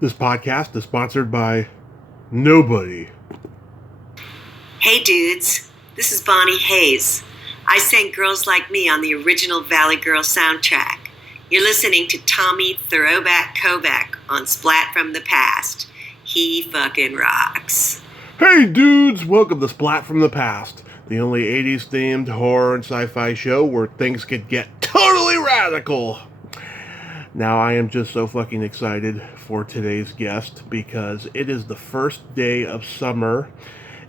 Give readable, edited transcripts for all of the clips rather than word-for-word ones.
This podcast is sponsored by nobody. Hey dudes, this is Bonnie Hayes. I sang Girls Like Me on the original Valley Girl soundtrack. You're listening to Tommy Throwback Kovac on Splat from the Past. He fucking rocks. Hey dudes, welcome to Splat from the Past, the only 80s themed horror and sci-fi show where things could get totally radical. Now I am just so fucking excited for today's guest because it is the first day of summer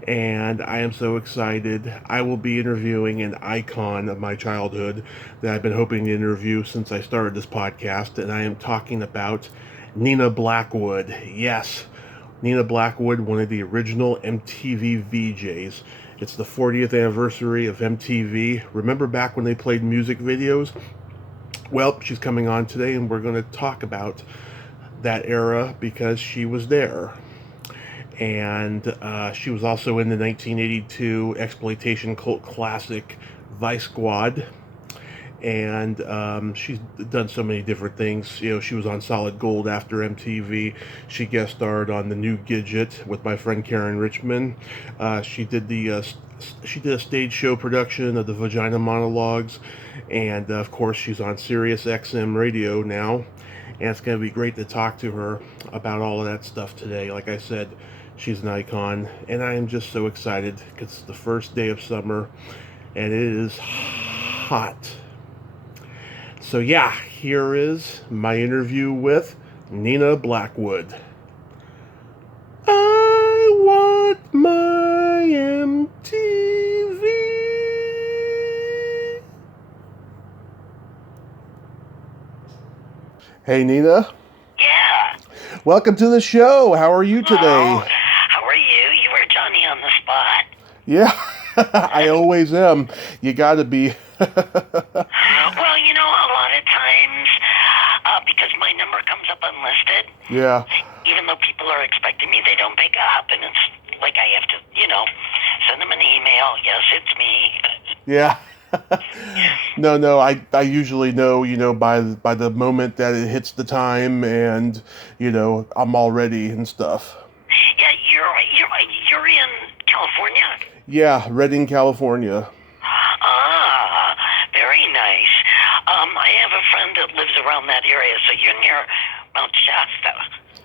and I am so excited. I will be interviewing an icon of my childhood that I've been hoping to interview since I started this podcast, and I am talking about Nina Blackwood. Yes, Nina Blackwood, one of the original MTV VJs. It's the 40th anniversary of MTV. Remember back when they played music videos? Well, she's coming on today, and we're going to talk about that era because she was there. And she was also in the 1982 exploitation cult classic Vice Squad. And she's done so many different things. You know, she was on Solid Gold after MTV. She guest starred on The New Gidget with my friend Karen Richmond. She did a stage show production of the Vagina Monologues, and of course she's on Sirius XM radio now, and it's going to be great to talk to her about all of that stuff today. Like I said, she's an icon, and I am just so excited because it's the first day of summer, and it is hot. So yeah, here is my interview with Nina Blackwood. I want my MTV. Hey, Nina. Yeah. Welcome to the show. How are you today? Hello. How are you? You were Johnny on the spot. Yeah, I always am. You gotta be. Well, you know, a lot of times, because my number comes up unlisted, Yeah. even though people are expecting me, they don't pick up, and it's like I have to, send them an email. Yes, it's me. Yeah. No, I usually know, by the moment that it hits the time, and, I'm all ready and stuff. Yeah, you're in California? Yeah, Redding, California. Ah, very nice. I have a friend that lives around that area, so you're near Mount Shasta.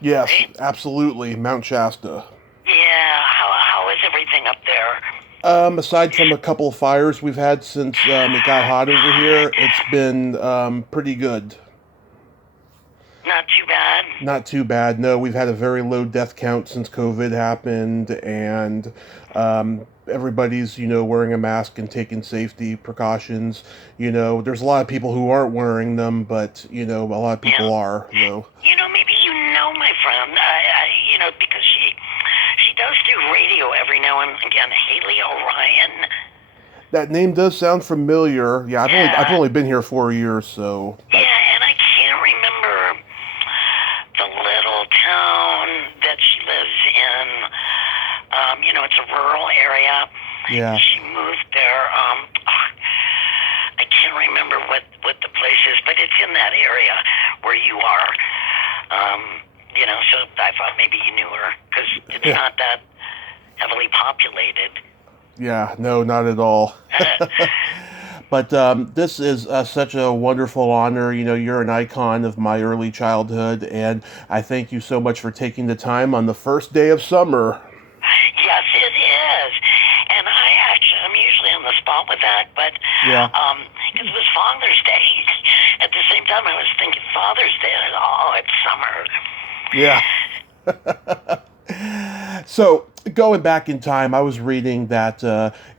Yes, right? Absolutely, Mount Shasta. Yeah, how is everything up there? Aside from a couple of fires we've had since it got hot over here, it's been pretty good. Not too bad? Not too bad. No, we've had a very low death count since COVID happened, and everybody's, wearing a mask and taking safety precautions. There's a lot of people who aren't wearing them, but, a lot of people are, Maybe my friend, because she does do radio every now and again, Haley Orion. That name does sound familiar. Yeah, I've only been here 4 years, so. Yeah, and I can't remember the little town that she lives in. It's a rural area. Yeah. She moved there. I can't remember what the place is, but it's in that area where you are. So I thought maybe you knew her, because it's not that heavily populated. Yeah, no, not at all. But this is such a wonderful honor. You're an icon of my early childhood, and I thank you so much for taking the time on the first day of summer. Yes, it is. And I'm usually on the spot with that, but because it was Father's Day. At the same time, I was thinking Father's Day. It's summer. Yeah. So, going back in time, I was reading that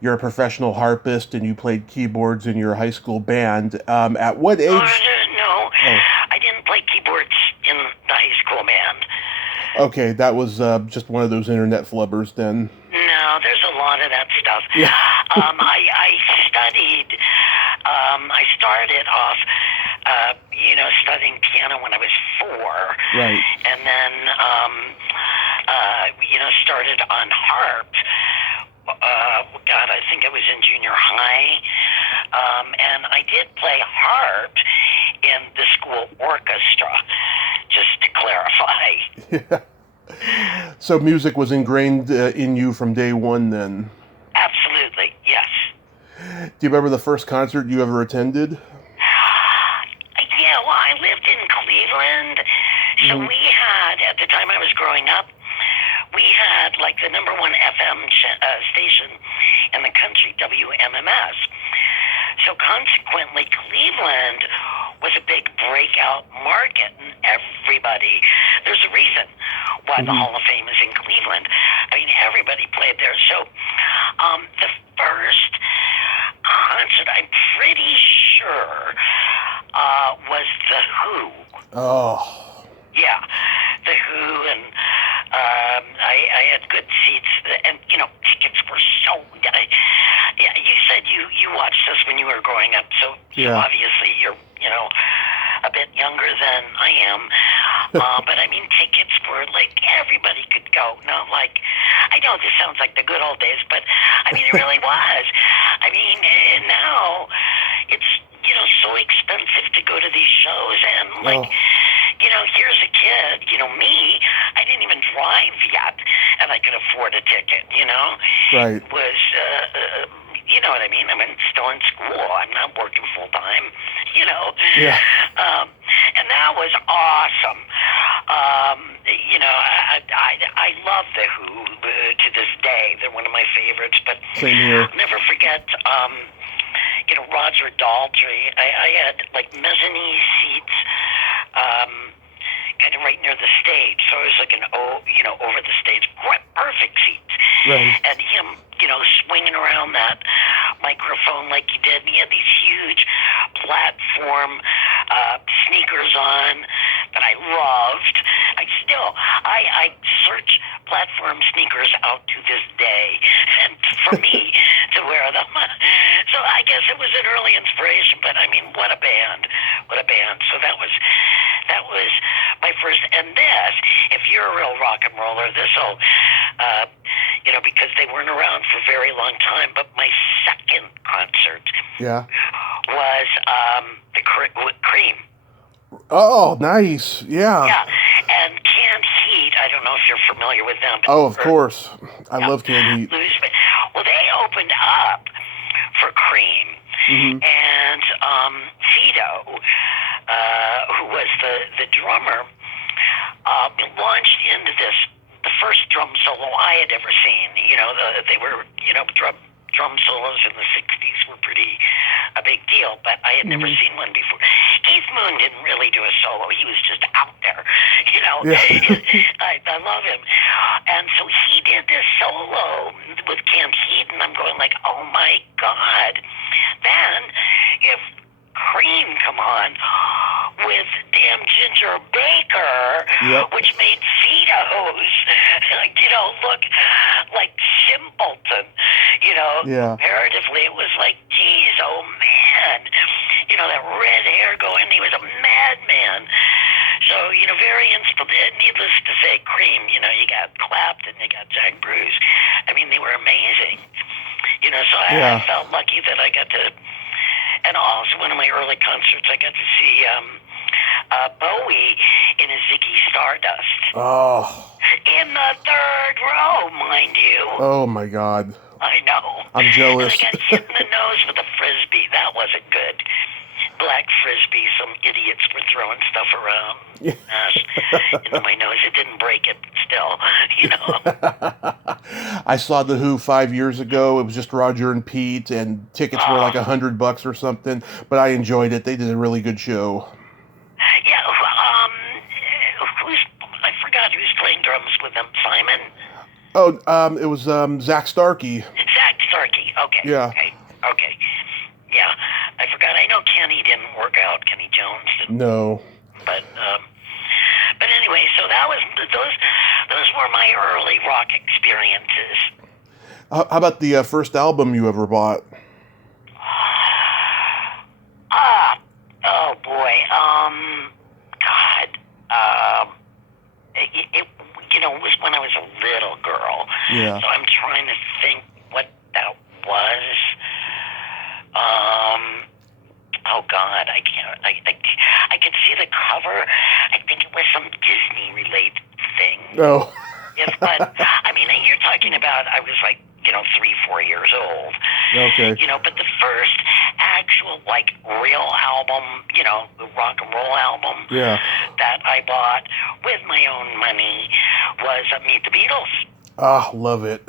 you're a professional harpist and you played keyboards in your high school band. At what age? No, I didn't play keyboards in the high school band. Okay, that was just one of those internet flubbers then. No, there's a lot of that stuff. Yeah. I studied, I started off, studying piano when I was 4. Right. And then, started on harp. I think I was in junior high. And I did play harp in the school orchestra, just to clarify. Yeah. So music was ingrained in you from day one then? Absolutely, yes. Do you remember the first concert you ever attended? Yeah, well, I lived in Cleveland, so we had, at the time I was growing up, we had like the number one FM station in the country, WMMS. So consequently, Cleveland was a big breakout market, and everybody, there's a reason why the Hall of Fame is in Cleveland. I mean, everybody played there. So the first concert, I'm pretty sure, was The Who. Oh. Yeah, The Who, and I had good seats, and tickets were so. You said you watched this when you were growing up, so obviously you're a bit younger than I am. But I mean, tickets were like everybody could go. Not like, I know this sounds like the good old days, but I mean it really was. I mean, now it's so expensive to go to these shows, and like. Here's a kid, me, I didn't even drive yet, and I could afford a ticket, Right. It was, you know what I mean? I'm still in school. I'm not working full time, Yeah. And that was awesome. I love The Who to this day. They're one of my favorites, but Same here. I'll never forget, Roger Daltrey. I had like mezzanine seats, kind of right near the stage. So it was like over the stage, perfect seats. Right. And him, swinging around that microphone like he did. And he had these huge platform sneakers on that I loved. I search platform sneakers out to this day, and for me to wear them. So I guess it was an early inspiration, but I mean, what a band. So that was my first. And this, if you're a real rock and roller, this'll, because they weren't around for a very long time, but my second concert was the Cream. Oh, nice. Yeah. Yeah, and Canned Heat, I don't know if you're familiar with them. Oh, of course. I love Canned Heat. Well, they opened up for Cream, and Vito, who was the drummer, launched into the first drum solo I had ever seen. They were, drum solos in the 60s were a big deal, but I had never seen one before. Keith Moon didn't really do a solo. He was just out there, I love him. And so he did this solo with Canned Heat, and I'm going like, oh my God. Then, if Cream come on with damn Ginger Baker, which made Vito's, look like simpleton, comparatively. It was like, geez, oh man, that red hair going, he was a madman. So, very needless to say, Cream, you got Clapton, you got Jack Bruce. I mean, they were amazing. So I felt lucky that I got to. And also, one of my early concerts, I got to see Bowie in a Ziggy Stardust. Oh. In the third row, mind you. Oh, my God. I know. I'm jealous. And I got hit in the nose with a Frisbee. That wasn't good. Black Frisbee. Some idiots were throwing stuff around. Into my nose. It didn't break it, but still, I saw The Who 5 years ago. It was just Roger and Pete, and tickets were like $100 or something. But I enjoyed it. They did a really good show. Yeah. I forgot who's playing drums with them. Simon. Oh, it was Zach Starkey. Zach Starkey. Okay. Yeah. Okay. Yeah. I forgot. I know Kenny didn't work out. Kenny Jones didn't. No. But anyway, so that was those were my early rock experiences. How about the first album you ever bought? Oh boy. God. It was when I was a little girl. Yeah. So I'm trying to think what that was. Oh God, I can't. I could see the cover. I think it was some Disney related Oh. Yes, but I mean, you're talking about I was like 3-4 years old. Okay. But the first actual like real album, the rock and roll album, that I bought with my own money was Meet the Beatles. Ah, love it.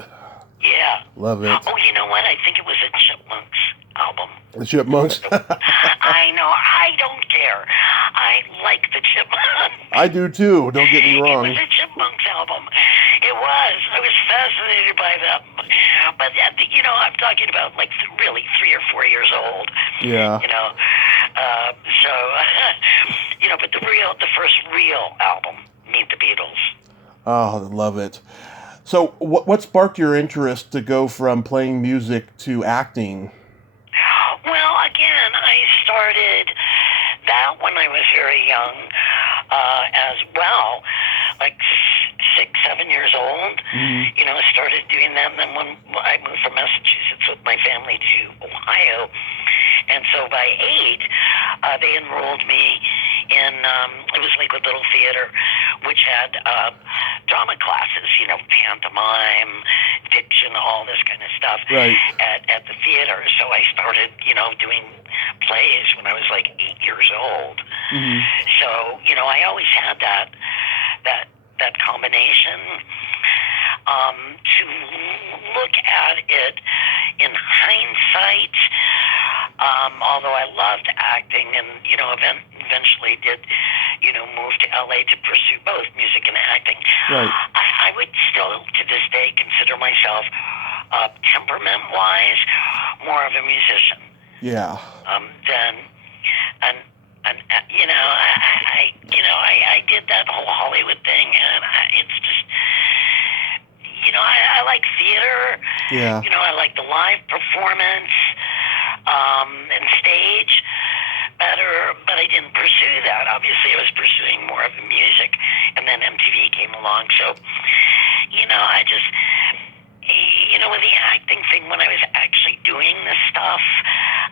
Yeah. Love it. Oh, you know what? I think it was a Chipmunks album. The Chipmunks? I know. I don't care. I like the Chipmunks. I do too. Don't get me wrong. It was a Chipmunks album. It was. I was fascinated by them. But, I'm talking about like really 3 or 4 years old. Yeah. But the first real album, Meet the Beatles. Oh, I love it. So, what sparked your interest to go from playing music to acting? Well, again, I started that when I was very young, as well, like 6, 7 years old. Mm-hmm. I started doing that, and then when I moved from Massachusetts with my family to Ohio, and so by 8, they enrolled me in, it was like a little theater, which had drama classes, pantomime, fiction, all this kind of stuff, right, at the theater. So I started, doing plays when I was like 8 years old. Mm-hmm. So, I always had that combination. To look at it in hindsight, although I loved acting and, eventually did, move to LA to pursue both music and acting, right. I would still, to this day, consider myself, temperament-wise, more of a musician. Yeah. I did that whole Hollywood thing, and it's just, I like theater. Yeah. I like the live performance, and stage better, but I didn't pursue that. Obviously, I was pursuing more of the music, and then MTV came along. So, I just, with the acting thing, when I was actually doing this stuff,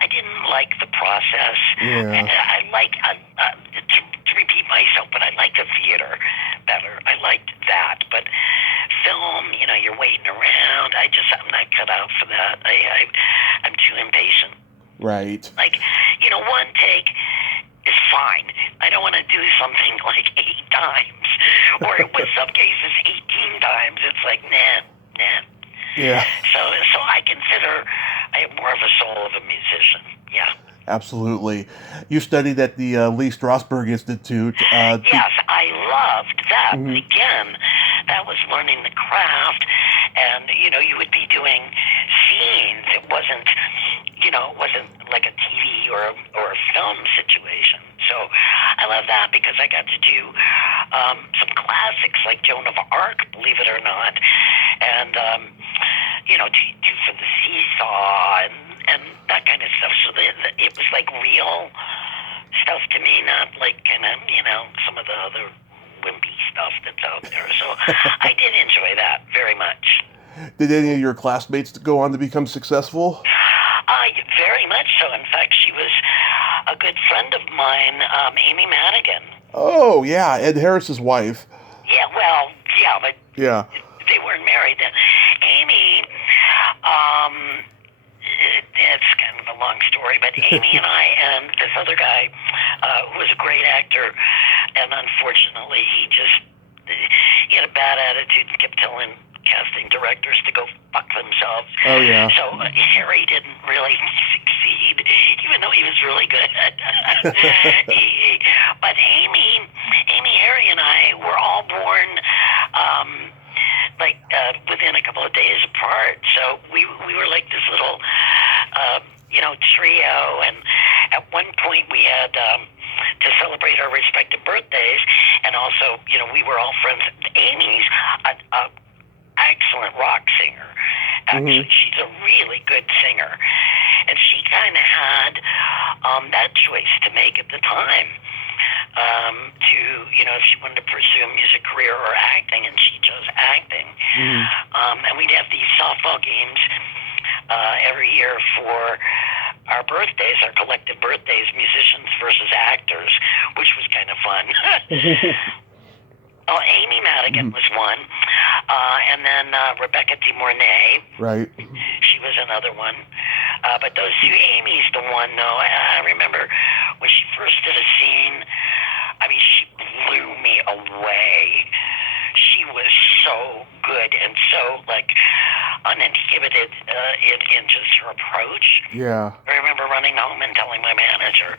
I didn't like the process. Yeah. I like, to repeat myself, but I like the theater better. I liked that, but film, you're waiting around. I'm not cut out for that. I'm too impatient. Right. Like, one take is fine. I don't want to do something like 8 times, or with some cases 18 times. It's like, nah. Yeah. So I consider I have more of a soul of a musician. Yeah. Absolutely. You studied at the Lee Strasberg Institute. Yes, I loved that. Mm-hmm. Again, that was learning the craft, and you would be doing scenes. It wasn't like a TV or a film situation. So I love that because I got to do some classics like Joan of Arc, believe it or not, and Two for the Seesaw and that kind of stuff. So it was like real stuff to me, not like kind of some of the other wimpy stuff that's out there. So I did enjoy that very much. Did any of your classmates go on to become successful? Very much so. In fact, she was a good friend of mine, Amy Madigan. Oh, yeah, Ed Harris's wife. Yeah, well, yeah, but yeah, they weren't married then. Amy, it's kind of a long story, but Amy and I and this other guy, who was a great actor, and unfortunately he had a bad attitude and kept telling casting directors to go fuck themselves. Oh, yeah. So Harry didn't really succeed, even though he was really good. But Amy, Harry, and I were all born within a couple of days apart. So we were like this little trio, and at one point we had to celebrate our respective birthdays, and also we were all friends. Amy's a excellent rock singer. Actually, she's a really good singer, and she kind of had that choice to make at the time. If she wanted to pursue a music career or acting, and she chose acting. And we'd have these softball games every year for our birthdays, our collective birthdays, musicians versus actors, which was kind of fun. Oh, Amy Madigan was one. And then Rebecca De Mornay. Right. She was another one. But those two, Amy's the one, though. I remember when she first did a scene, I mean, she blew me away. She was so good and so, like, uninhibited in just her approach. Yeah. I remember running home and telling my manager,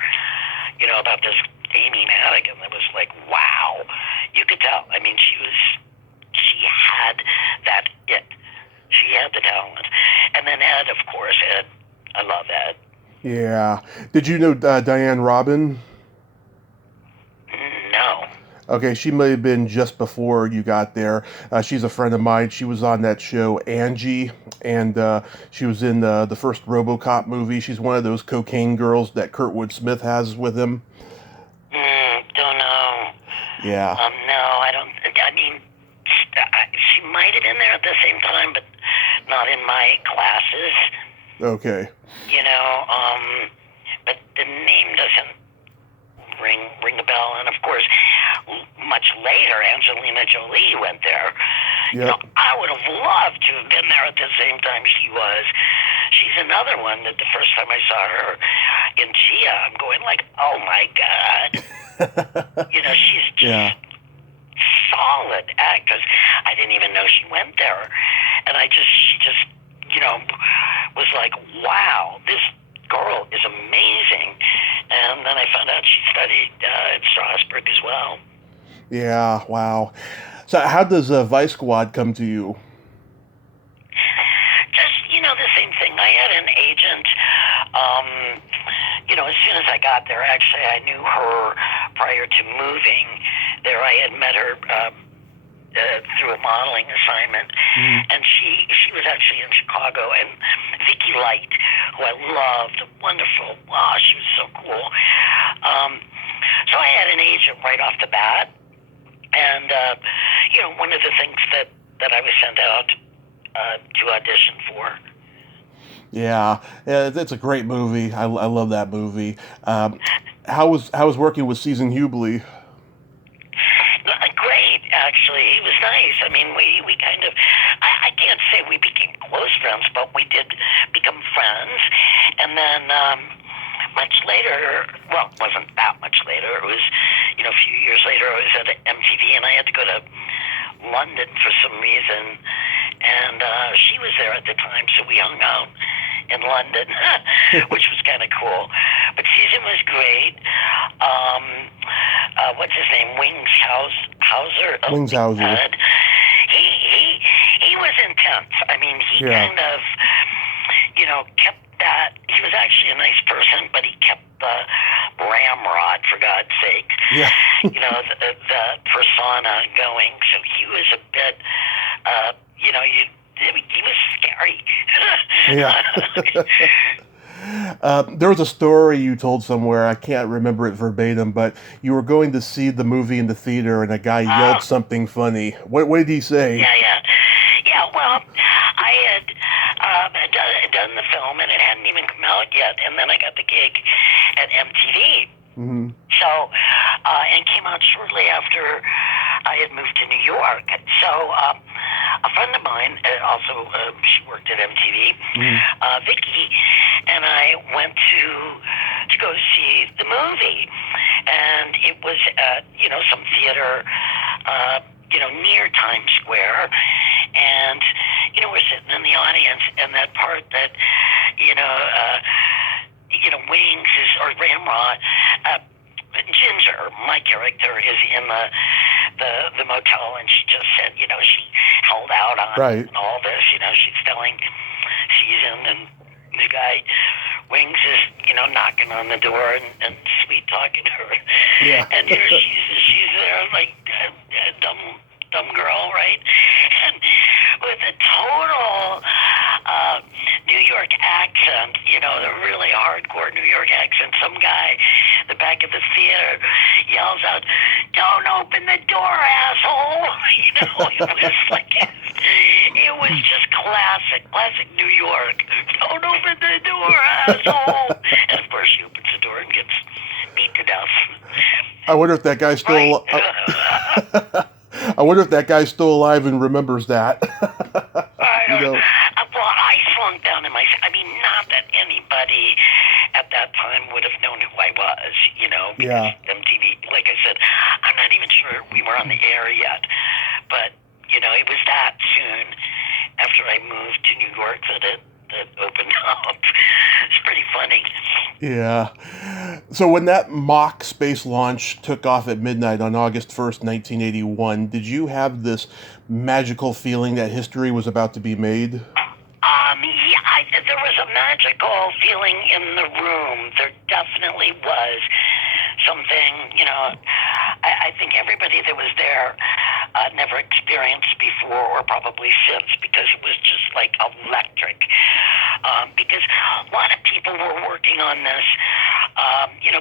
you know, about this Amy Madigan. It was like, wow. You could tell. I mean, she had that it. She had the talent. And then Ed, of course, Ed. I love Ed. Yeah. Did you know Diane Robin? No. Okay, she may have been just before you got there. She's a friend of mine. She was on that show, Angie, and she was in the first RoboCop movie. She's one of those cocaine girls that Kurtwood Smith has with him. Don't know. Yeah. No, I don't. I mean, she might have been there at the same time, but not in my classes. Okay. You know, but the name doesn't ring a bell. And of course, much later, Angelina Jolie went there. Yep. You know, I would have loved to have been there at the same time she was. She's another one that the first time I saw her in Gia, I'm going like, oh my God. You know, she's just solid actress. I didn't even know she went there. And she just, you know, was like, wow, this girl is amazing. And then I found out she studied at Strasbourg as well. Yeah, wow. So how does Vice Squad come to you? Just, you know, the same thing. I had an agent, you know, as soon as I got there, actually, I knew her prior to moving there. I had met her through a modeling assignment, and she was actually in Chicago, and Vicky Light, who I loved, wonderful, wow, she was so cool. So I had an agent right off the bat, and, you know, one of the things that I was sent out to audition for. Yeah, it's a great movie. I love that movie. How was working with Susan Hubley? Great, actually. It was nice. I mean, we kind of, I can't say we became close friends, but we did become friends. And then much later, well, it wasn't that much later. It was, you know, a few years later, I was at MTV, and I had to go to London for some reason. And she was there at the time, so we hung out in London, which was kind of cool. But Susan was great. What's his name? Hauser. He was intense. I mean, he kind of, you know, kept that. He was actually a nice person, but he kept the ramrod, for God's sake. Yeah. You know, the persona going. So he was a bit, you know, he was scary. Yeah. There was a story you told somewhere, I can't remember it verbatim, but you were going to see the movie in the theater and a guy yelled something funny. What did he say? Yeah, well, I had done the film and it hadn't even come out yet, and then I got the gig at MTV. Mm-hmm. So, and came out shortly after I had moved to New York. So, a friend of mine, also, she worked at MTV, Vicky, and I went to go see the movie. And it was at, you know, some theater, you know, near Times Square. And, you know, we're sitting in the audience, and that part that, you know, Wings is, or Ramrod, Ginger, my character, is in the motel, and she just said, you know, she held out on and all this, you know, she's telling Susan, and the guy, Wings, is, you know, knocking on the door and sweet talking to her. Yeah. And you know, she's there like a dumb girl, right? And with a total New York accent, you know, the really hardcore New York accent, some guy in the back of the theater yells out, "Don't open the door, asshole!" You know, it was like, it was just classic New York. "Don't open the door, asshole!" And of course, she opens the door and gets beat to death. I wonder if that guy's still. I wonder if that guy's still alive and remembers that. Well, I slunk down in I mean, not that anybody at that time would have known who I was, because MTV, like I said, I'm not even sure we were on the air yet, but, it was that soon after I moved to New York that opened up. It's pretty funny. Yeah. So when that mock space launch took off at midnight on August 1st, 1981, did you have this magical feeling that history was about to be made? Yeah, there was a magical feeling in the room. There definitely was something, I think everybody that was there never experienced before or probably since, because it was just like electric. Because a lot of people were working on this,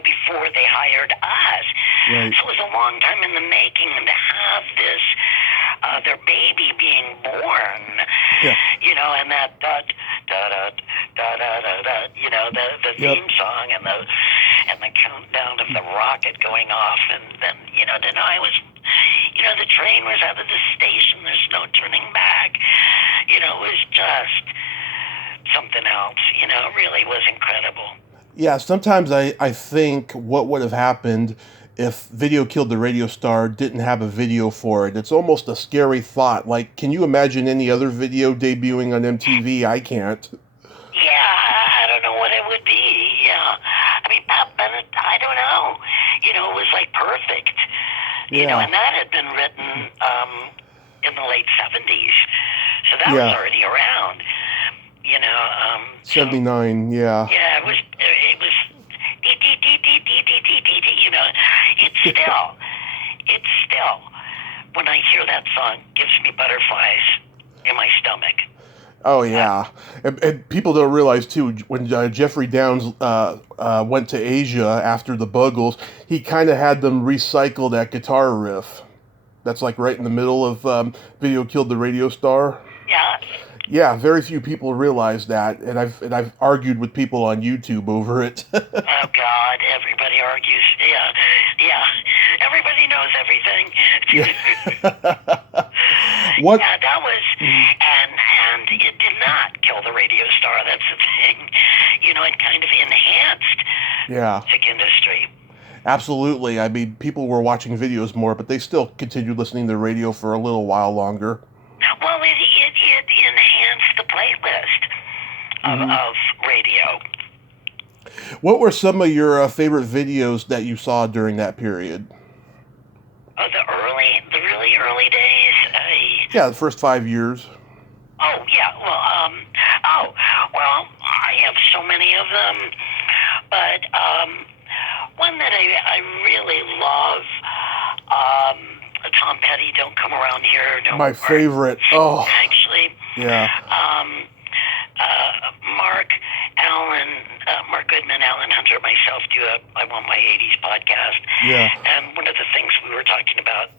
before they hired us. Right. So it was a long time in the making, and to have this, their baby being born, and that the theme song and the countdown of the rocket going off, and then then I was, the train was out of the station. There's no turning back. It was just something else. It really was incredible. Yeah, sometimes I think what would have happened if Video Killed the Radio Star didn't have a video for it. It's almost a scary thought. Like, can you imagine any other video debuting on MTV? I can't. Yeah, I don't know what it would be. Yeah. I mean, I don't know. It was like perfect. And that had been written in the late 70s. So that was already around. 79, yeah. Yeah, it was it's still, when I hear that song, gives me butterflies in my stomach. Oh, yeah. And people don't realize, too, when Jeffrey Downs went to Asia after the Buggles, he kind of had them recycle that guitar riff. That's like right in the middle of Video Killed the Radio Star. Yeah. Yeah, very few people realize that, and I've argued with people on YouTube over it. Oh God, everybody argues. Yeah. Everybody knows everything. What? Yeah, that was, and it did not kill the radio star. That's the thing. It kind of enhanced music industry. Absolutely. I mean, people were watching videos more, but they still continued listening to radio for a little while longer. Well, it enhanced the playlist of radio. What were some of your favorite videos that you saw during that period? The really early days? Yeah, the first 5 years. Oh, yeah. Well, I have so many of them. But one that I really love, Tom Petty, Don't Come Around Here. No My favorite. Oh. Actually. Yeah. Mark Goodman, Alan Hunter, myself do a I Want My 80s podcast. Yeah. And one of the things we were talking about,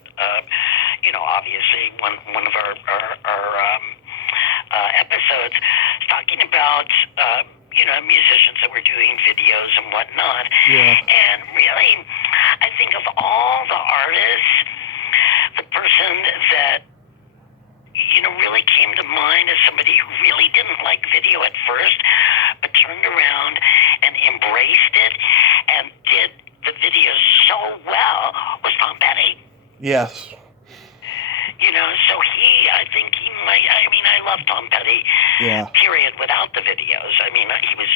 obviously one of our episodes, talking about, musicians that were doing videos and whatnot. Yeah. And really, I think of all the artists, the person that really came to mind as somebody who really didn't like video at first, but turned around and embraced it and did the videos so well, was Tom Petty. Yes. So I think he might, I love Tom Petty, period, without the videos. I mean, he was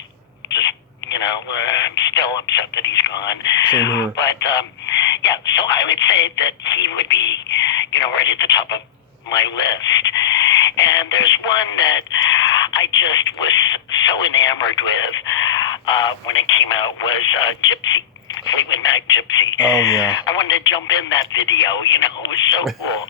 just, I'm still upset that he's gone. Same here. But, so I would say that he would be, right at the top of my list. And there's one that I just was so enamored with when it came out was Gypsy, Fleetwood Mac Gypsy. Oh, yeah. I wanted to jump in that video, it was so cool.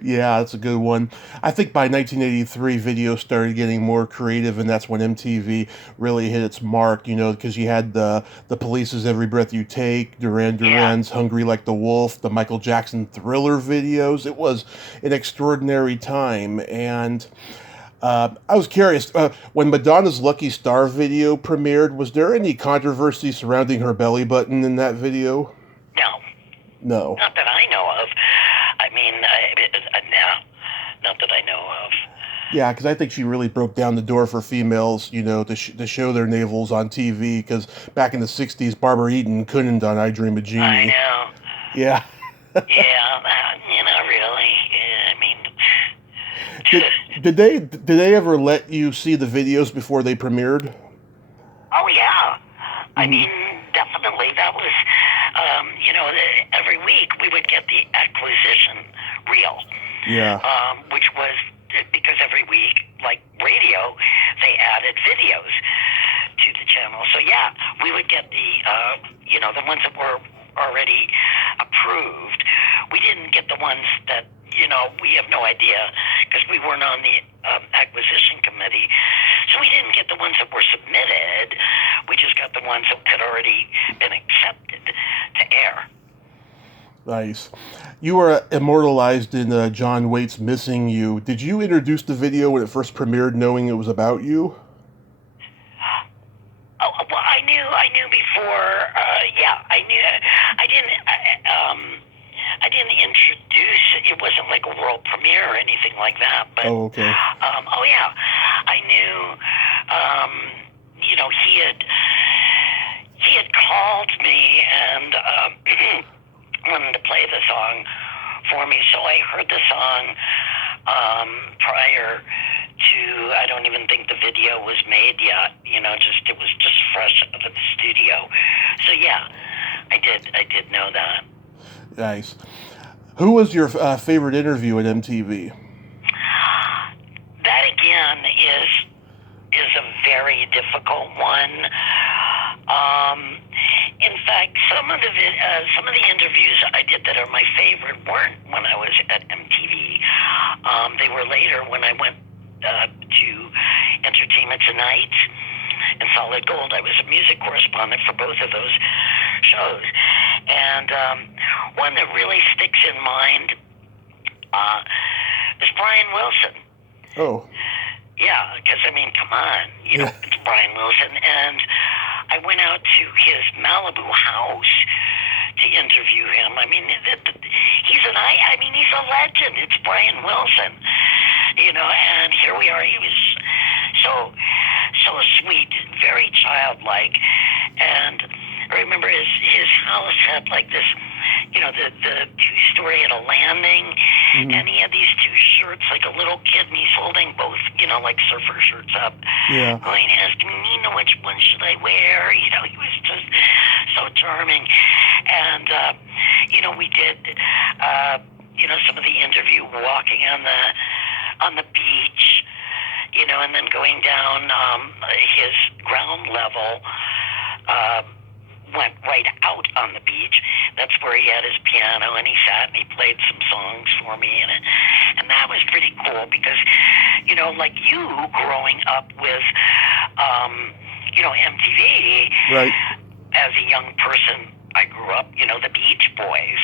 Yeah, that's a good one. I think by 1983, video started getting more creative, and that's when MTV really hit its mark, because you had the Police's Every Breath You Take, Duran Duran's Hungry Like the Wolf, the Michael Jackson Thriller videos. It was an extraordinary time, and I was curious, when Madonna's Lucky Star video premiered, was there any controversy surrounding her belly button in that video? No. No. Not that I know of. I mean, Not that I know of. Yeah, because I think she really broke down the door for females, to show their navels on TV. Because back in the '60s, Barbara Eden couldn't on "I Dream of Jeannie." I know. Yeah. Yeah, really. I mean, did they ever let you see the videos before they premiered? Oh yeah. I mean, definitely. That was, every week we would get the acquisition reel. Yeah. Which was because every week, like radio, they added videos to the channel. So yeah, we would get the ones that were already approved. We didn't get the ones that, we have no idea because we weren't on the acquisition committee. So we didn't get the ones that were submitted. We just got the ones that had already been accepted to air. Nice. You were immortalized in John Waite's "Missing You." Did you introduce the video when it first premiered, knowing it was about you? Oh well, I knew before. I knew. I didn't introduce it. It wasn't like a world premiere or anything like that. But okay. I knew. He had called me and wanted to play the song for me. So I heard the song prior to. I don't even think the video was made yet. It was just fresh out of the studio. So yeah, I did know that. Nice. Who was your favorite interview at MTV? That again is a very difficult one. In fact, some of the interviews I did that are my favorite weren't when I was at MTV. They were later when I went to Entertainment Tonight and Solid Gold. I was a music correspondent for both of those shows. And one that really sticks in mind is Brian Wilson. Oh. Yeah, because, come on. It's Brian Wilson. And I went out to his Malibu house to interview him. He's a legend. It's Brian Wilson. And here we are. He was so sweet, very childlike. And I remember his house had like this, the two-story at a landing, and he had these two shirts, like a little kid, and he's holding both, like surfer shirts up. Yeah. Going, asking me, Nina, which one should I wear? He was just so charming. And, we did, some of the interview walking on the beach, and then going down his ground level, went right out on the beach. That's where he had his piano, and he sat and he played some songs for me, and that was pretty cool because, like you growing up with, MTV. Right. As a young person, I grew up, the Beach Boys,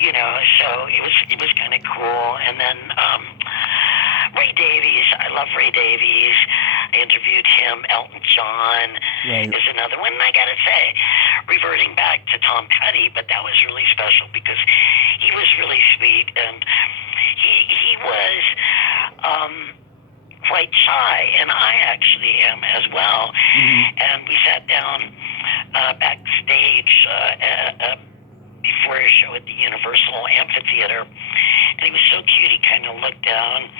so it was kind of cool. And then Ray Davies, I love Ray Davies. I interviewed him. Elton John is another one. And I got to say, reverting back to Tom Petty, but that was really special because he was really sweet, and he was quite shy, and I actually am as well. And we sat down backstage before a show at the Universal Amphitheater, and he was so cute. He kind of looked down,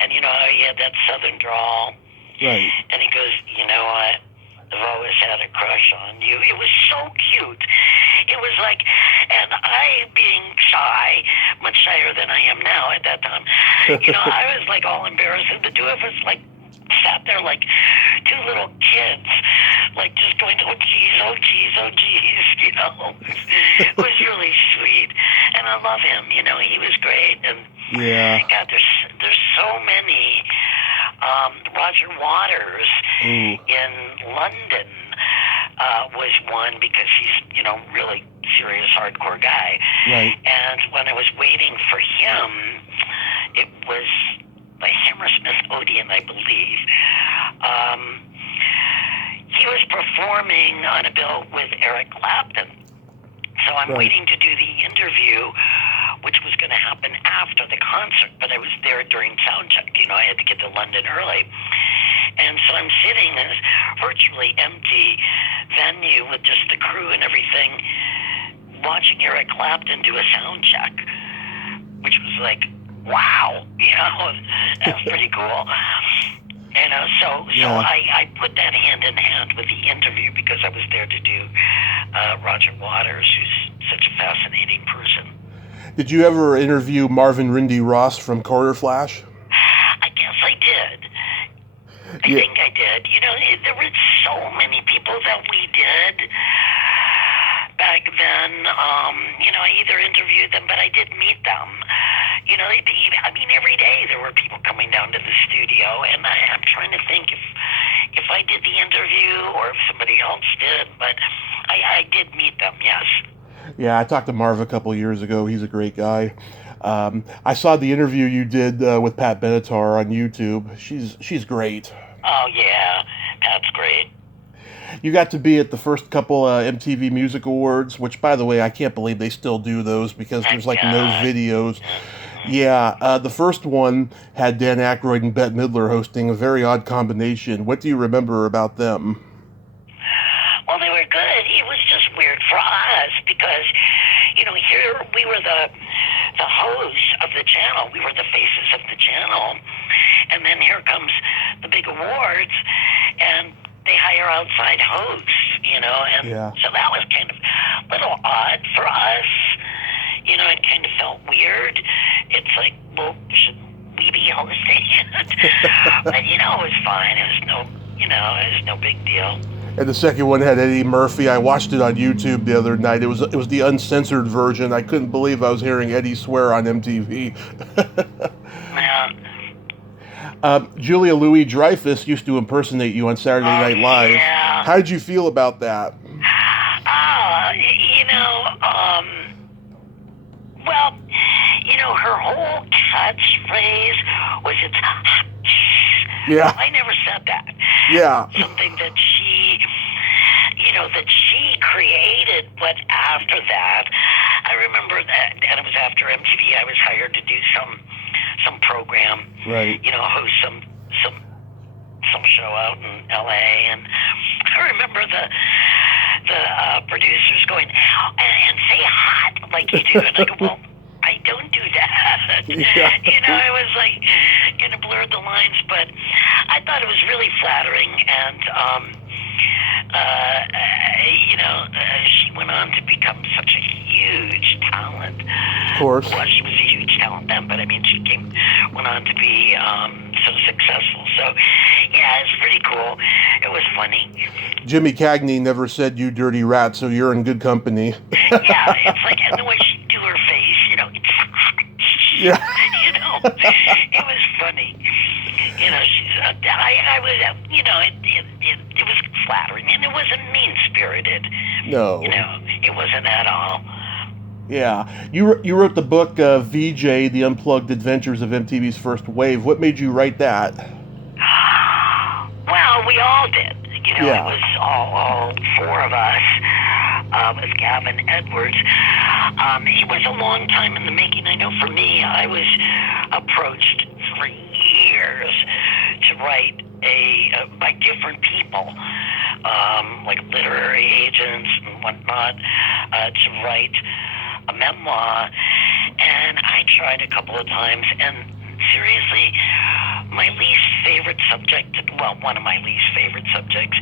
and he had that southern drawl. Right. And he goes, what? I've always had a crush on you. It was so cute. It was like, and I being shy, much shyer than I am now at that time, I was like all embarrassed, and the two of us like sat there like two little kids, like just going, oh geez, oh geez, oh geez, It was really sweet, and I love him. He was great, and God, there's so many. Roger Waters in London was one because he's, really serious, hardcore guy. Right. And when I was waiting for him, it was by Hammersmith Odeon, I believe. He was performing on a bill with Eric Clapton. So I'm waiting to do the interview, which was going going to happen after the concert, but I was there during sound check. You know, I had to get to London early. And so I'm sitting in this virtually empty venue with just the crew and everything, watching Eric Clapton do a sound check, which was like, wow, you know, that's pretty cool. You know, so I put that hand in hand with the interview because I was there to do Roger Waters, who's such a fascinating person. Did you ever interview Marvin Rindy Ross from Quarter Flash? I guess I did. I think I did. You know, there were so many people that we did back then. You know, I either interviewed them, but I did meet them. You know, I mean, every day there were people coming down to the studio, and I'm trying to think if I did the interview or if somebody else did, but I did meet them, yes. Yeah, I talked to Marv a couple years ago. He's a great guy. I saw the interview you did with Pat Benatar on YouTube. She's great. Oh, yeah. Pat's great. You got to be at the first couple MTV Music Awards, which, by the way, I can't believe they still do those because there's like no videos. Yeah, the first one had Dan Aykroyd and Bette Midler hosting, a very odd combination. What do you remember about them? Well, they were good. It was just weird for us because, you know, here we were the hosts of the channel. We were the faces of the channel. And then here comes the big awards, and they hire outside hosts, you know, and so that was kind of a little odd for us. You know, it kind of felt weird. It's like, well, should we be hosting it? But, you know, it was fine. It was no big deal. And the second one had Eddie Murphy. I watched it on YouTube the other night. It was the uncensored version. I couldn't believe I was hearing Eddie swear on MTV. Yeah. Julia Louis-Dreyfus used to impersonate you on Saturday Night Live. Yeah. How did you feel about that? You know, well, you know, her whole catchphrase was it's yeah. I never said that. Yeah. Something that she, you know, that she created, but after that, I remember that, and it was after MTV, I was hired to do some program, right? You know, host some show out in LA, and I remember the producers going and say hot like you do, and I go, well, I don't do that. Yeah. You know, I was like kind of blurred the lines, but I thought it was really flattering, and you know, she went on to become such a huge talent. Of course. Well, she was a huge talent then, but I mean, she went on to be so successful. So, yeah, it's pretty cool. It was funny. Jimmy Cagney never said "you dirty rat," so you're in good company. Yeah, it's like, and the way she do her face, you know, it's yeah. You know, it was funny. You know, she's. I was. You know, it was flattering, and it wasn't mean-spirited. No. You know, it wasn't at all. Yeah. You wrote the book VJ, The Unplugged Adventures of MTV's First Wave. What made you write that? Well, we all did. You know, yeah. It was all four of us with Gavin Edwards. It was a long time in the making. I know for me, I was approached for years to write by different people, like literary agents and whatnot, to write a memoir, and I tried a couple of times, and seriously, my least favorite subject, well, one of my least favorite subjects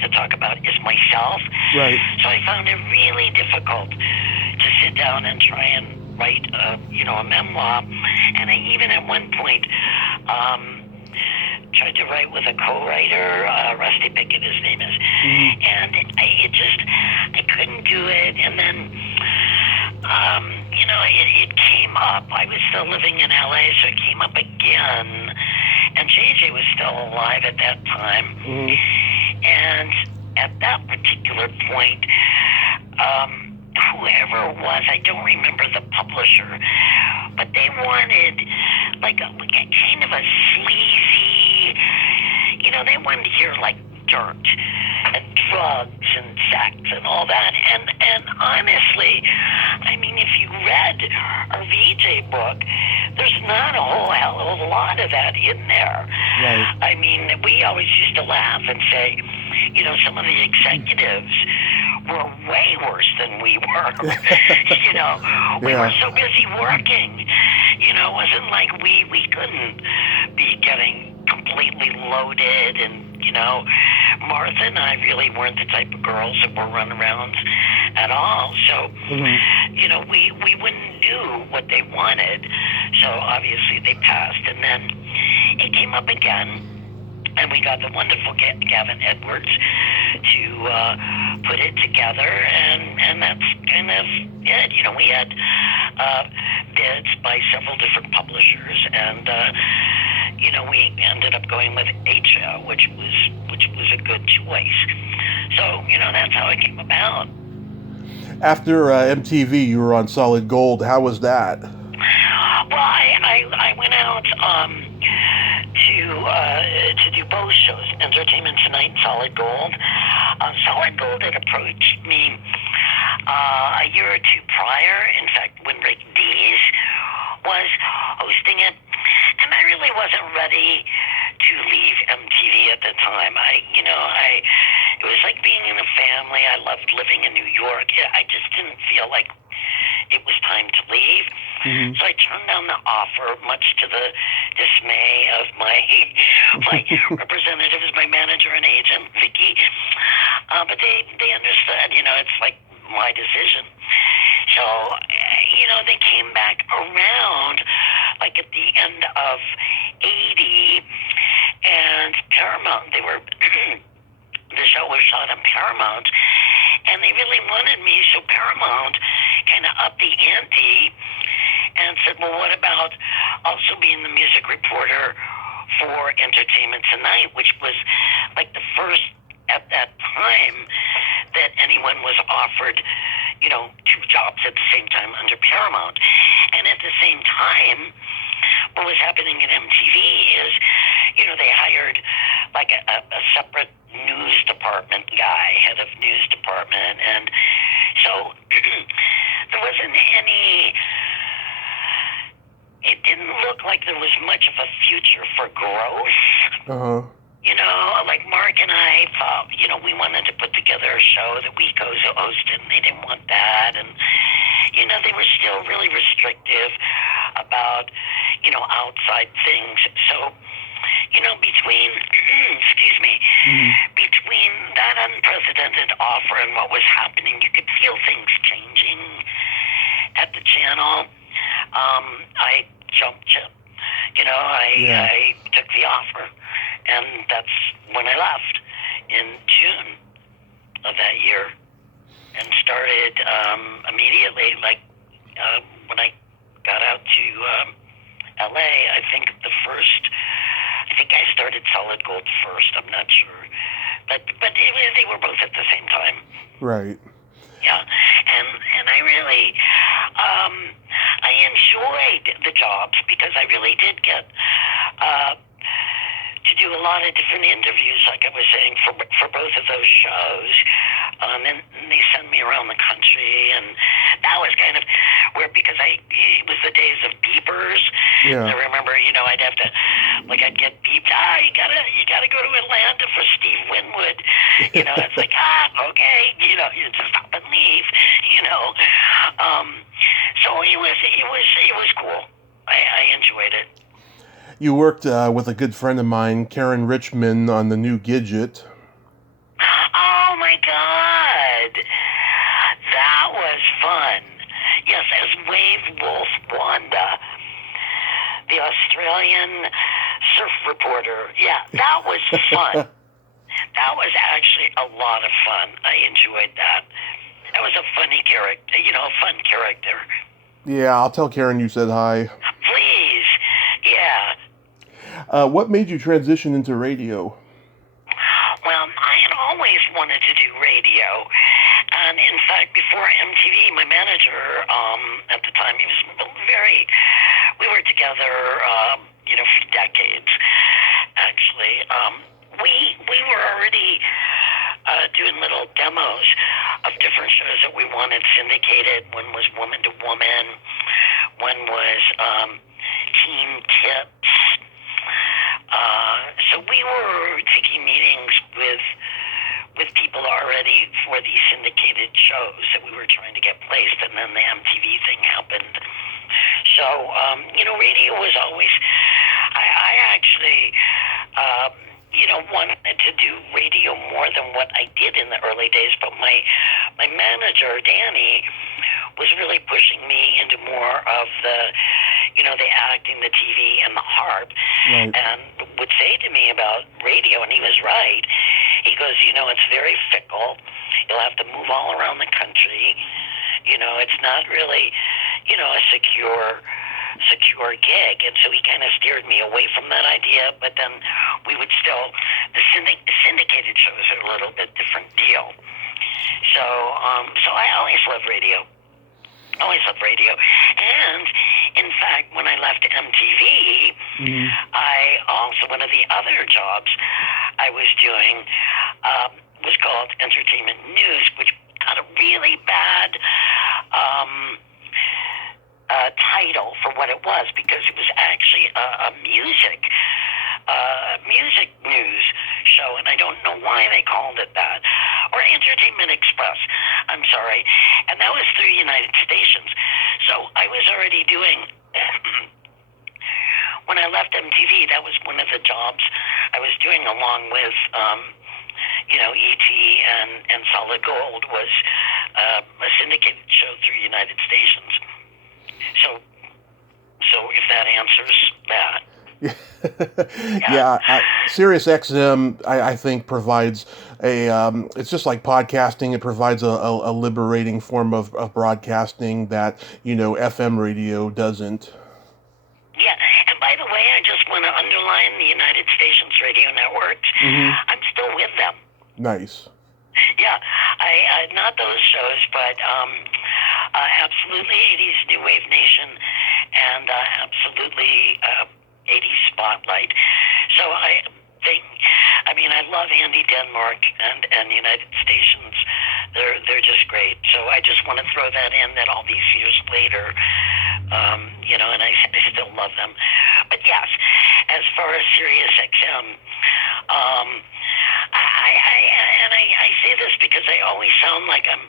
to talk about is myself. Right. So I found it really difficult to sit down and try and write a memoir, and I even at one point tried to write with a co-writer, Rusty Pickett, his name is, and I couldn't do it, and then it came up. I was still living in LA, so it came up again, and JJ was still alive at that time, and at that particular point, whoever it was, I don't remember the publisher, but they wanted like a kind of a sleazy, they wanted to hear like dirt and drugs and sex and all that, and honestly, I mean, if you read our VJ book, there's not a whole hell of a lot of that in there. Right. I mean, we always used to laugh and say, you know, some of the executives were way worse than we were. You know, we were so busy working. You know, it wasn't like we couldn't be getting completely loaded. And, you know, Martha and I really weren't the type of girls that were runarounds at all. So, you know, we wouldn't do what they wanted. So obviously they passed. And then it came up again. And we got the wonderful Gavin Edwards to put it together, and that's kind of it. You know, we had bids by several different publishers, and you know, we ended up going with HO, which was a good choice. So, you know, that's how it came about. After MTV, you were on Solid Gold. How was that? Well, I went out to do both shows, Entertainment Tonight and Solid Gold. Solid Gold had approached me a year or two prior, in fact, when Rick Dees was hosting it, and I really wasn't ready to leave MTV at the time. It was like being in a family. I loved living in New York. I just didn't feel like it was time to leave. So I turned down the offer, much to the dismay of my representatives, my manager and agent, Vicky. But they understood, you know, it's like my decision. So, you know, they came back around like at the end of 80, and Paramount, the show was shot on Paramount, and they really wanted me, so Paramount kind of upped the ante and said, well, what about also being the music reporter for Entertainment Tonight, which was like the first at that time that anyone was offered, you know, two jobs at the same time under Paramount. And at the same time, what was happening at MTV is, you know, they hired like a separate news department guy, head of news department. And so there wasn't any, it didn't look like there was much of a future for growth. You know, like Mark and I thought, you know, we wanted to put together a show that we co-hosted, and they didn't want that. And, you know, they were still really restrictive about, you know, outside things. So, you know, between, between that unprecedented offer and what was happening, you could feel things changing at the channel. I jumped ship. You know, I took the offer, and that's when I left in June of that year, and started immediately, like when I got out to LA, I think I started Solid Gold first, I'm not sure, but they were both at the same time. Right. Yeah, and I really, I enjoyed the jobs because I really did get to do a lot of different interviews, like I was saying, for both of those shows. And they sent me around the country, and that was kind of weird because it was the days of beepers. Yeah. I remember, you know, I'd have to, like, I'd get beeped. You gotta go to Atlanta for Steve Winwood. You know, it's like, okay, you know, you just stop and leave. You know, so it was cool. I enjoyed it. You worked with a good friend of mine, Karen Richmond, on the new Gidget. Oh my God, that was fun. Yes, as Wave Wolf Wanda, the Australian surf reporter. Yeah, that was fun. That was actually a lot of fun. I enjoyed that. That was a funny character, you know, a fun character. Yeah, I'll tell Karen you said hi. Please, yeah. What made you transition into radio? Well, I had always wanted to do radio. And in fact, before MTV, my manager at the time, he was we were together, you know, for decades, actually. We were already doing little demos of different different shows that we wanted syndicated. One was Woman to Woman. One was Teen Tips. So we were taking meetings with people already for these syndicated shows that we were trying to get placed, and then the MTV thing happened. So, radio was always, I actually, wanted to do radio more than what I did in the early days, but my manager, Danny, was really pushing me into more of the acting, the TV, and the harp, right. And would say to me about radio, and he was right. He goes, it's very fickle. You'll have to move all around the country. It's not really, a secure gig. And so he kind of steered me away from that idea, but then we would still, the syndicated shows are a little bit different deal. So I always loved radio. Always loved radio. And, in fact, when I left MTV, I also, one of the other jobs I was doing was called Entertainment News, which got a really bad title for what it was, because it was actually a music news show, and I don't know why they called it that, or Entertainment Express, I'm sorry, and that was through United Stations. So I was already doing, when I left MTV, that was one of the jobs I was doing along with, ET and Solid Gold, was a syndicated show through United Stations. So if that answers that. Yeah, Sirius XM, I think, provides it's just like podcasting. It provides a liberating form of broadcasting that, FM radio doesn't. Yeah, and by the way, I just want to underline the United Stations radio networks. I'm still with them. Nice. Yeah, I not those shows, but absolutely 80s New Wave Nation, and absolutely 80s Spotlight. So I love Andy Denmark and United Stations. They're just great. So I just want to throw that in, that all these years later, and I still love them. But yes, as far as Sirius XM, I say this because I always sound like I'm,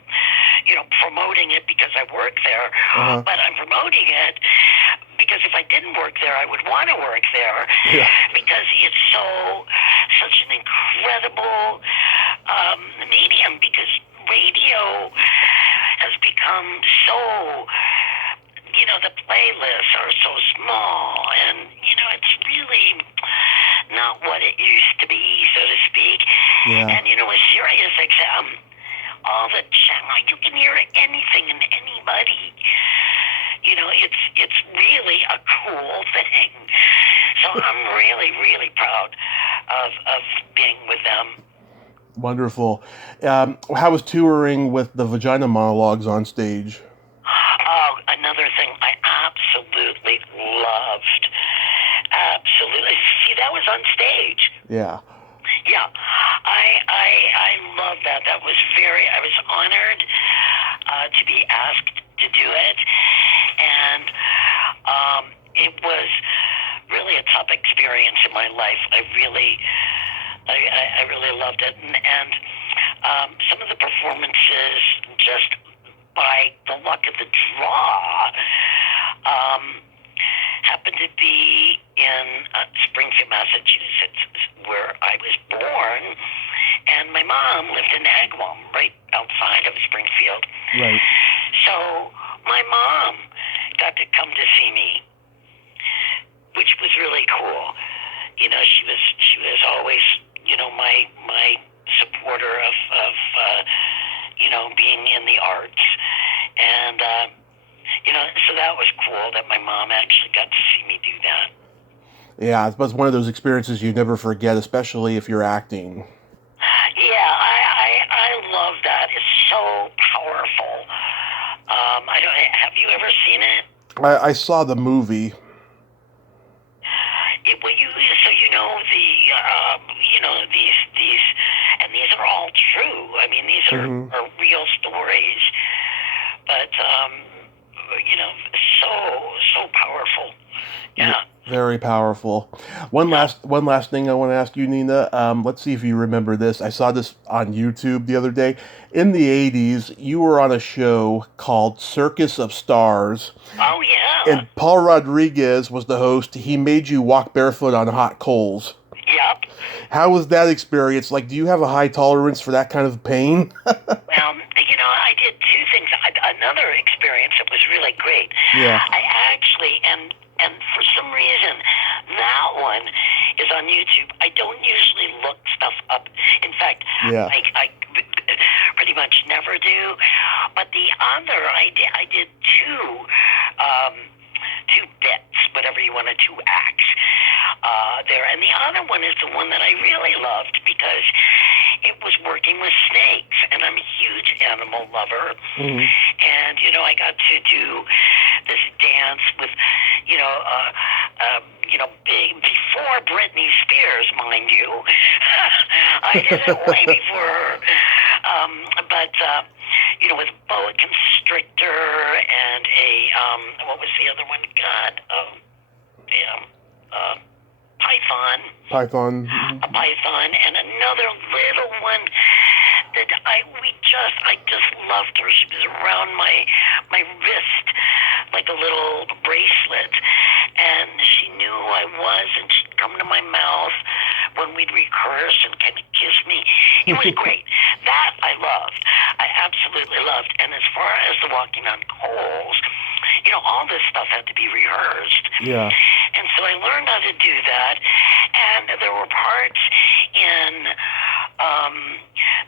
promoting it because I work there, but I'm promoting it because if I didn't work there, I would want to work there, because it's such an incredible medium, because radio has become so, the playlists are so small, and, it's really not what it used to be, so to speak. Yeah. And, with Sirius XM, all the channel, you can hear anything and anybody. It's really a cool thing. So I'm really, really proud of being with them. Wonderful. How was touring with the Vagina Monologues on stage? Another thing I absolutely loved. Absolutely. See, that was on stage. Yeah. Yeah. I love that. That was I was honored to be asked to do it. And it was really a tough experience in my life. I really loved it. And some of the performances, just by the luck of the draw, happened to be in Springfield, Massachusetts, where I was born, and my mom lived in Agawam, right outside of Springfield. Right. So my mom got to come to see me, which was really cool. She was always, my supporter of being in the arts, and so that was cool that my mom actually got to see me do that. Yeah, it was one of those experiences you never forget, especially if you're acting. Yeah, I love that. It's so powerful. Have you ever seen it? I saw the movie. These, and these are are all true. I mean, these are real stories, but so powerful. Yeah. Very powerful. One last thing I want to ask you, Nina. Let's see if you remember this. I saw this on YouTube the other day. In the 80s, you were on a show called Circus of Stars. Oh, yeah. And Paul Rodriguez was the host. He made you walk barefoot on hot coals. Yep. How was that experience? Like, do you have a high tolerance for that kind of pain? Well, I did two things. Another experience that was really great. Yeah. I actually, and for some reason, that one is on YouTube. I don't usually look stuff up. In fact, I pretty much never do. But the other, I did two bits, whatever you want to, two acts there. And the other one is the one that I really loved because it was working with snakes, and I'm a huge animal lover. Mm-hmm. And, I got to do this dance with, big, before Britney Spears, mind you. I did it way before her. With a boa constrictor and what was the other one? Python. Mm-hmm. A python, and another little one that I just loved her. She was around my wrist like a little bracelet, and she knew who I was, and she'd come to my mouth when we'd rehearse and kind of kiss me. It was great. That I loved. I absolutely loved. And as far as the walking on coals, all this stuff had to be rehearsed. Yeah. And so I learned how to do that, and there were parts in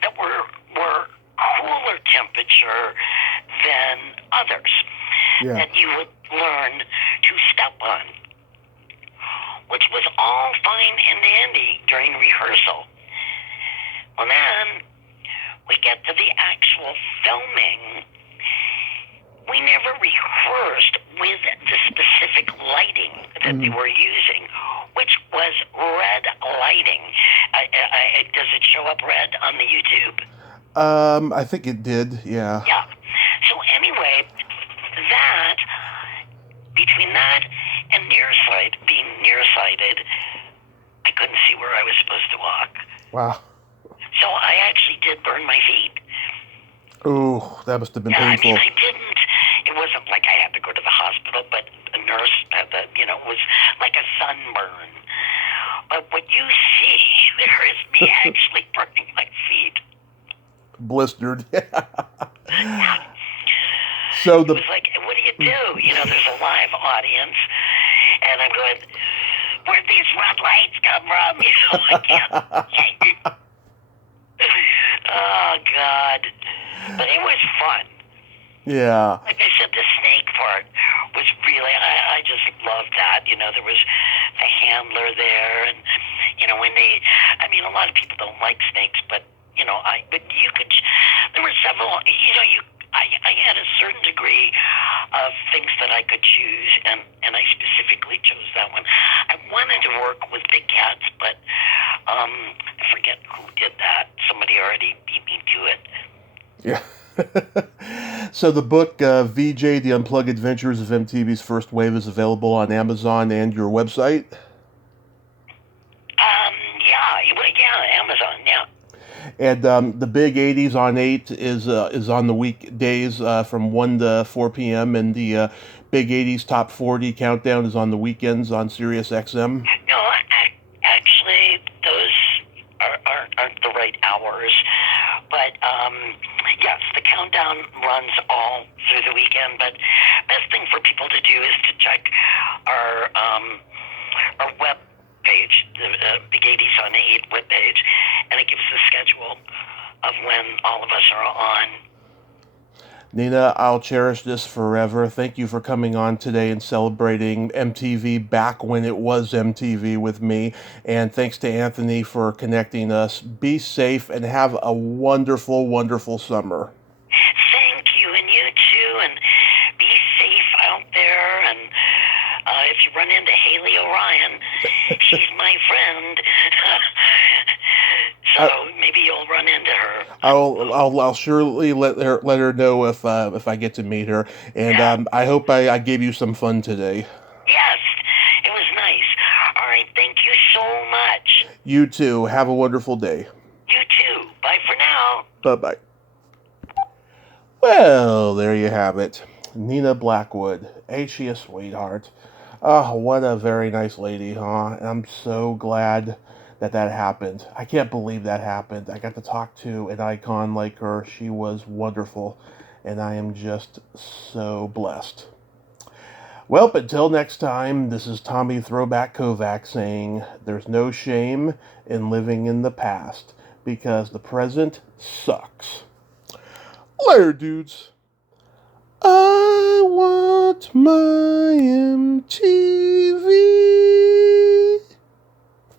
that were cooler temperature than others that you would learn to step on, which was all fine and dandy during rehearsal. Well, then we get to the actual filming. We never rehearsed with the specific lighting that they were using, which was red lighting. Does it show up red on the YouTube? I think it did, yeah. Yeah. So anyway, between that and being nearsighted, I couldn't see where I was supposed to walk. Wow. So I actually did burn my feet. Oh, that must have been painful. I didn't. It wasn't like I had to go to the hospital, but a nurse had it was like a sunburn. But what you see there is me actually burning my feet. Blistered. Yeah. So it was like, what do? There's a live audience, and I'm going, where'd these red lights come from? I can't. Oh, God. But it was fun. Yeah. Like I said, the snake part was really, I just loved that. There was the handler there, and, a lot of people don't like snakes, but you could, there were several, I had a certain degree of things that I could choose, and I specifically chose that one. I wanted to work with big cats, but I forget who did that. Somebody already beat me to it. Yeah. So the book, VJ, The Unplugged Adventures of MTV's First Wave, is available on Amazon and your website? Amazon, yeah. And the Big 80s on 8 is on the weekdays from 1 to 4 p.m. And the Big 80s Top 40 Countdown is on the weekends on Sirius XM. No, actually, those aren't the right hours. But, yes, the countdown runs all through the weekend. But best thing for people to do is to check our web page, the Big 80s on 8 webpage, and it gives the schedule of when all of us are on. Nina, I'll cherish this forever. Thank you for coming on today and celebrating MTV back when it was MTV with me. And thanks to Anthony for connecting us. Be safe and have a wonderful, wonderful summer. Thank you, and you too, and be safe out there. And if you run into Haley Orion, she's my friend. So maybe you'll run into I'll surely let her know if I get to meet her, and I hope I gave you some fun today. Yes, it was nice. All right, thank you so much. You too. Have a wonderful day. You too. Bye for now. Bye-bye. Well, there you have it. Nina Blackwood. Ain't she a sweetheart? Oh, what a very nice lady, huh? And I'm so glad that happened. I can't believe that happened. I got to talk to an icon like her. She was wonderful. And I am just so blessed. Well, until next time, this is Tommy Throwback Kovac saying there's no shame in living in the past because the present sucks. Later, dudes. I want my MTV.